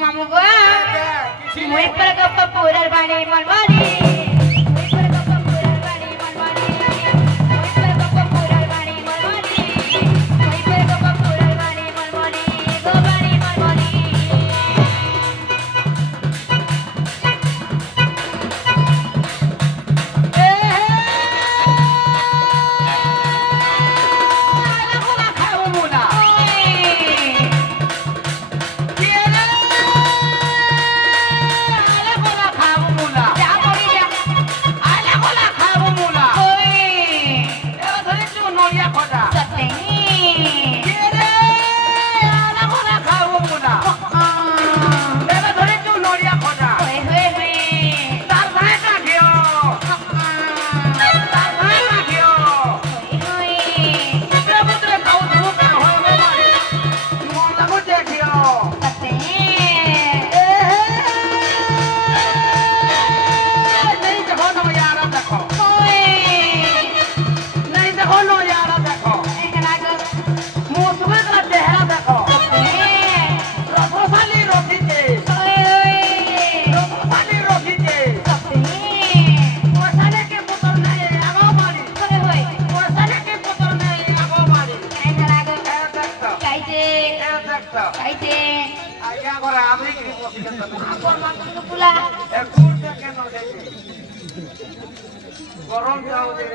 मामू गो मुई पर गप्पा पूरर बाणी मनवानी मुई पर गप्पा पूरर बाणी मनवानी मुई पर गप्पा पूरर बाणी मनवानी मुई पर गप्पा पूरर बाणी मनवानी गो बाणी मनवानी गरम जाओ दे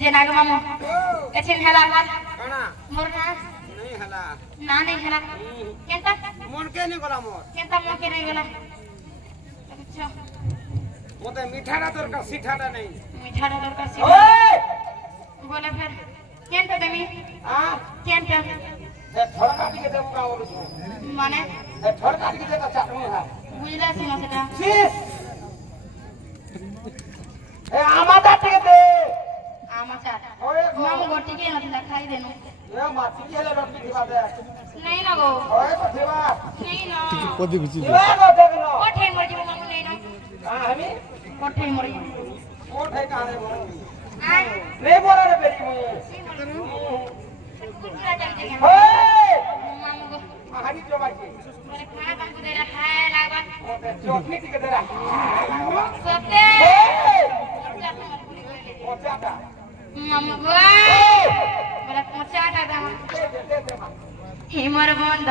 जेनाग मामू एछिन हला कणा मोर ना नहीं हला ना नहीं हला केंता मन के नहीं गला मोर केंता मन के नहीं गला अच्छा मोते मिठाड़ा दरकार सीठाड़ा नहीं मिठाड़ा दरकार सी ओए बोले फिर केंता देमी हां केंता ए थड़का के देबो का बोलू माने ए थड़का के देता चाटू है बुझला सिना सेटा सीस ए आमादा के दे आमाचार ओए मामू गोटी के नथला खाई देनु ए माटी के ले रोटी दिवा दे नहीं ना गो ओए तो दिवा नहीं ना पदी गुची दिवा को देख लो कोठे मर जीव मामू नहीं ना हां हमी कोठे मर जीव कोठे कहां रे आ ले बोला रे बेटी मु कुकुरा चल दे ओए मामू गो हाडी जो बाकी बोले खाना काम को दे रहा है लागबा ओते चोटनी के दे रहा सबते ओ चाटा मामू गो बोले पचाटा दा हिमर बंध